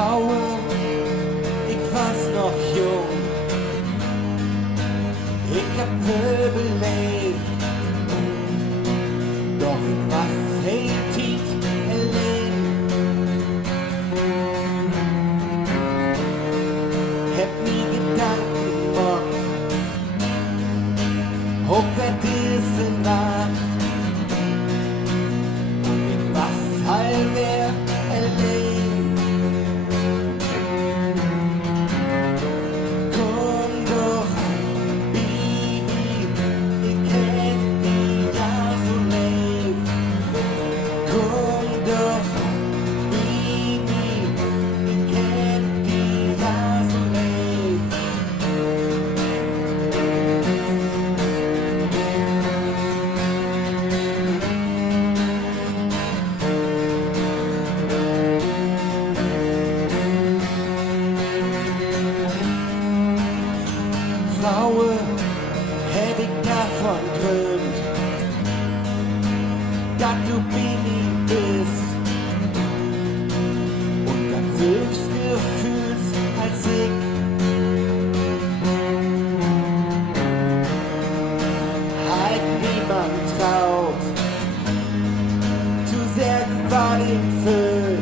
Vrouwen, ik was nog jong. Ik heb veel beleefd, doch ik was heel tijd alleen. Heb nie Gedanken gemacht, ob er diese Nacht. Und ich was halber allein. Komm doch, Baby, ich kenn dich ja so leid. Komm doch, Baby, ich kenn dich ja so leid. Frauen, hätt ich davon träumt, dass du Baby bist und dann selbst gefühlst als ich. Halt niemand traut, zu sagen, war ich fühl,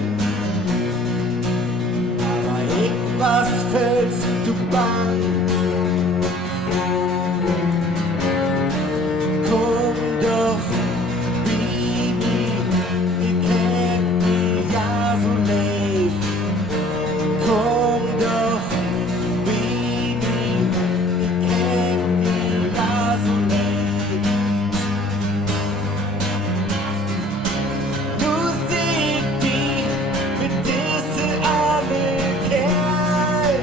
aber ich was fühlst du bang. Komm doch, Baby, ich kenn dich ja so leid. Komm doch, Baby, ich kenn dich ja so leid. Du siehst dich mit diesem armen Kerl.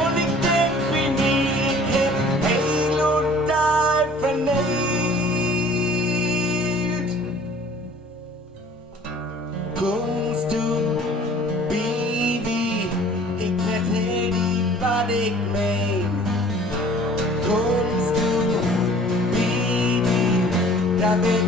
Und ich denk mir nie, ich hab heil und all vernäht. Kommst du, Baby, ich erzähl dir, was ich mein. Kommst du, Baby, damit